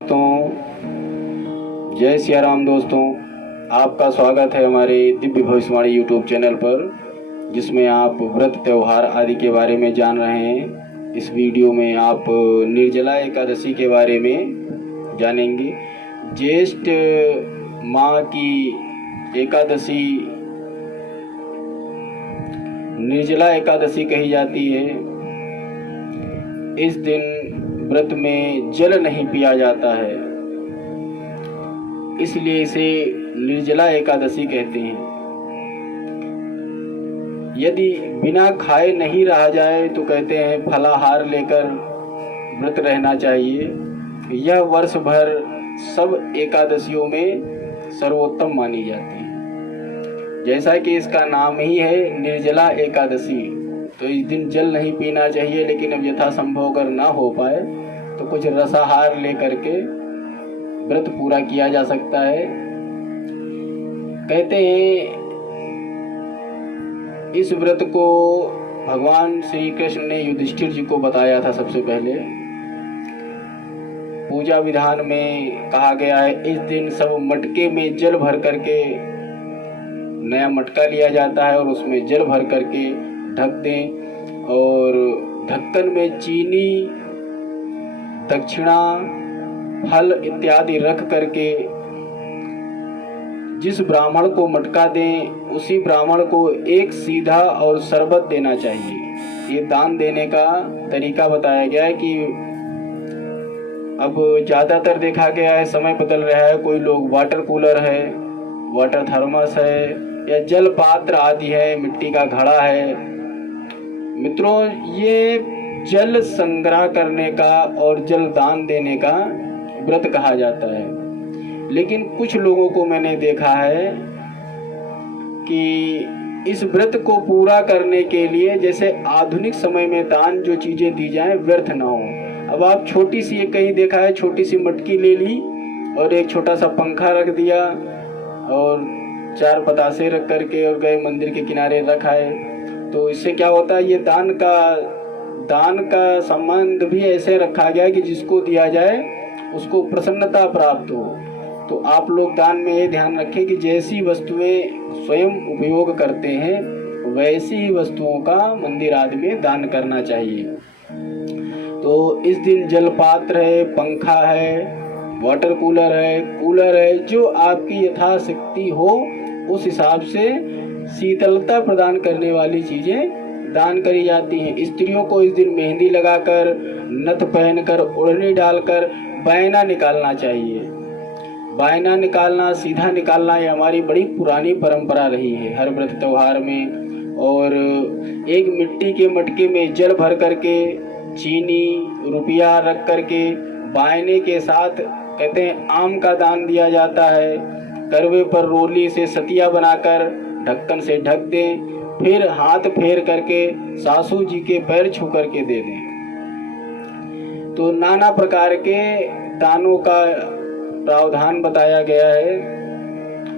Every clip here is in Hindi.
तो जय सिया राम दोस्तों, आपका स्वागत है हमारे दिव्य भविष्यवाणी यूट्यूब चैनल पर, जिसमें आप व्रत त्यौहार आदि के बारे में जान रहे हैं। इस वीडियो में आप निर्जला एकादशी के बारे में जानेंगे। ज्येष्ठ माह की एकादशी निर्जला एकादशी कही जाती है। इस दिन व्रत में जल नहीं पिया जाता है, इसलिए इसे निर्जला एकादशी कहते हैं। यदि बिना खाए नहीं रहा जाए तो कहते हैं फलाहार लेकर व्रत रहना चाहिए। यह वर्ष भर सब एकादशियों में सर्वोत्तम मानी जाती है। जैसा कि इसका नाम ही है निर्जला एकादशी, तो इस दिन जल नहीं पीना चाहिए। लेकिन अब यथासंभव अगर ना हो पाए तो कुछ रसाहार लेकर के व्रत पूरा किया जा सकता है। कहते हैं इस व्रत को भगवान श्री कृष्ण ने युधिष्ठिर जी को बताया था। सबसे पहले पूजा विधान में कहा गया है, इस दिन सब मटके में जल भर करके, नया मटका लिया जाता है और उसमें जल भर करके ढक दें, और ढक्कन में चीनी, दक्षिणा, फल इत्यादि रख करके जिस ब्राह्मण को मटका दें उसी ब्राह्मण को एक सीधा और शरबत देना चाहिए। ये दान देने का तरीका बताया गया है कि अब ज़्यादातर देखा गया है, समय बदल रहा है, कोई लोग वाटर कूलर है, वाटर थर्मस है या जल पात्र आदि है, मिट्टी का घड़ा है। मित्रों, ये जल संग्रह करने का और जल दान देने का व्रत कहा जाता है। लेकिन कुछ लोगों को मैंने देखा है कि इस व्रत को पूरा करने के लिए जैसे आधुनिक समय में दान जो चीज़ें दी जाएं व्यर्थ ना हो। अब आप छोटी सी, एक कहीं देखा है, छोटी सी मटकी ले ली और एक छोटा सा पंखा रख दिया और 4 पतासे रख करके और गए मंदिर के किनारे रखा है। तो इससे क्या होता है, ये दान का संबंध भी ऐसे रखा गया कि जिसको दिया जाए उसको प्रसन्नता प्राप्त हो। तो आप लोग दान में ये ध्यान रखें कि जैसी वस्तुएं स्वयं उपयोग करते हैं वैसी ही वस्तुओं का मंदिर आदि में दान करना चाहिए। तो इस दिन जल पात्र है, पंखा है, वाटर कूलर है, जो आपकी यथाशक्ति हो उस हिसाब से शीतलता प्रदान करने वाली चीज़ें दान करी जाती हैं। स्त्रियों को इस दिन मेहंदी लगाकर, नथ पहनकर, ओढ़नी डालकर बायना निकालना चाहिए। बायना निकालना, सीधा निकालना, ये हमारी बड़ी पुरानी परंपरा रही है हर व्रत त्यौहार में। और एक मिट्टी के मटके में जल भर करके, चीनी, रुपया रख करके बायने के साथ कहते हैं आम का दान दिया जाता है। करवे पर रोली से सतिया बनाकर ढक्कन से ढक दें, फिर हाथ फेर करके सासू जी के पैर छू करके दे दें। तो नाना प्रकार के दानों का प्रावधान बताया गया है।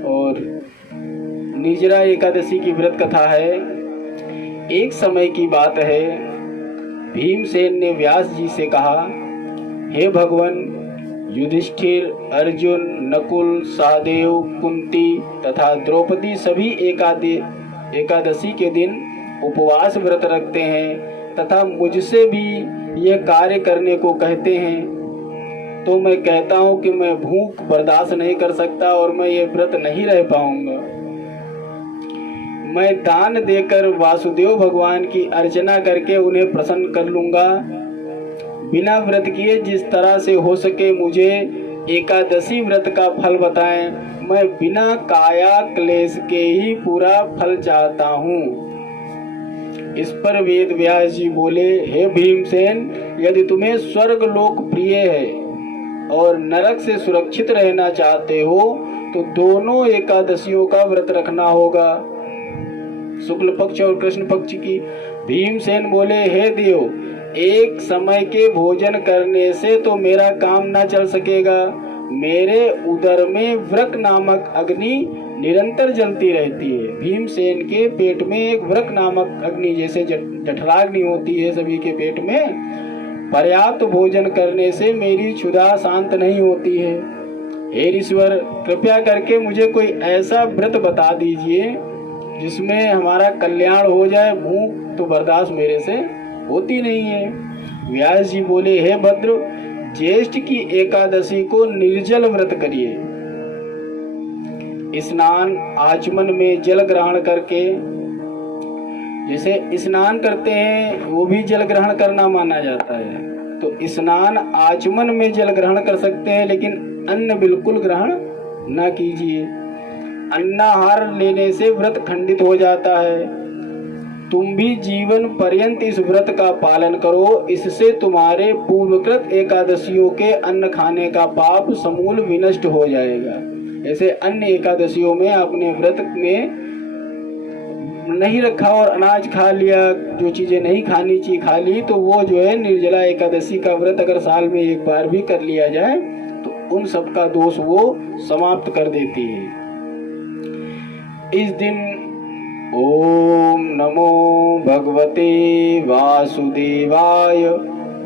और निर्जला एकादशी की व्रत कथा है। एक समय की बात है, भीमसेन ने व्यास जी से कहा, हे भगवान, युधिष्ठिर, अर्जुन, नकुल, सहदेव, कुंती तथा द्रौपदी सभी एकादशी के दिन उपवास व्रत रखते हैं तथा मुझसे भी यह कार्य करने को कहते हैं। तो मैं कहता हूँ कि मैं भूख बर्दाश्त नहीं कर सकता और मैं ये व्रत नहीं रह पाऊंगा। मैं दान देकर वासुदेव भगवान की अर्चना करके उन्हें प्रसन्न कर लूँगा। बिना व्रत किए जिस तरह से हो सके मुझे एकादशी व्रत का फल बताएं। मैं बिना काया क्लेश के ही पूरा फल चाहता हूँ। इस पर वेद व्यास जी बोले, हे भीमसेन, यदि तुम्हें स्वर्ग लोक प्रिय है और नरक से सुरक्षित रहना चाहते हो तो दोनों एकादशियों का व्रत रखना होगा, शुक्ल पक्ष और कृष्ण पक्ष की। भीमसेन बोले, हे देव, एक समय के भोजन करने से तो मेरा काम ना चल सकेगा। मेरे उदर में वृक नामक अग्नि निरंतर जलती रहती है। भीमसेन के पेट में एक वृक नामक अग्नि, जैसे जठराग्नि होती है सभी के पेट में, पर्याप्त भोजन करने से मेरी क्षुधा शांत नहीं होती है। हे ईश्वर, कृपया करके मुझे कोई ऐसा व्रत बता दीजिए जिसमें हमारा कल्याण हो जाए। भूख तो बर्दाश्त मेरे से होती नहीं है। व्यास जी बोले, हे भद्र, ज्येष्ठ की एकादशी को निर्जल व्रत करिए। स्नान आचमन में जल ग्रहण करके, जैसे स्नान करते हैं वो भी जल ग्रहण करना माना जाता है, तो स्नान आचमन में जल ग्रहण कर सकते हैं, लेकिन अन्न बिल्कुल ग्रहण ना कीजिए। अन्नाहार लेने से व्रत खंडित हो जाता है। तुम भी जीवन पर्यंत इस व्रत का पालन करो, इससे तुम्हारे पूर्वकृत एकादशियों के अन्न खाने का पाप समूल विनष्ट हो जाएगा। ऐसे अन्य एकादशियों में आपने व्रत में नहीं रखा और अनाज खा लिया, जो चीजें नहीं खानी चाहिए खा ली, तो वो जो है निर्जला एकादशी का व्रत अगर साल में एक बार भी कर लिया जाए तो उन सब का दोष वो समाप्त कर देती है। इस दिन ओम नमो भगवते वासुदेवाय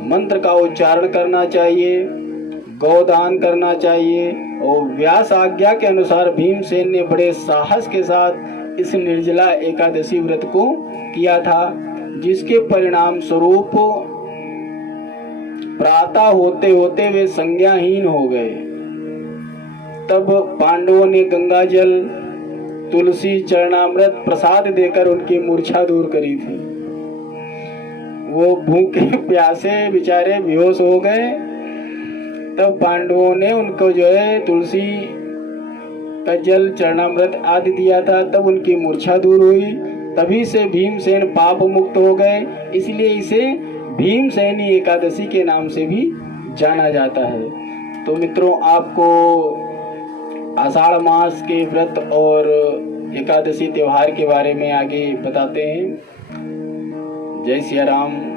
मंत्र का उच्चारण करना चाहिए, गौदान करना चाहिए। और व्यास आज्ञा के अनुसार भीमसेन ने बड़े साहस के साथ इस निर्जला एकादशी व्रत को किया था, जिसके परिणाम स्वरूप प्रातः होते होते वे संज्ञाहीन हो गए। तब पांडवों ने गंगा जल, तुलसी, चरणामृत प्रसाद देकर उनकी मूर्छा दूर करी थी। वो भूखे प्यासे बेचारे बेहोश हो गए। तब पांडवों ने उनको जो है तुलसी का जल, चरणामृत आदि दिया था, तब उनकी मूर्छा दूर हुई। तभी से भीमसेन पाप मुक्त हो गए, इसलिए इसे भीमसेनी एकादशी के नाम से भी जाना जाता है। तो मित्रों, आपको आषाढ़ मास के व्रत और एकादशी त्योहार के बारे में आगे बताते हैं। जय सिया राम।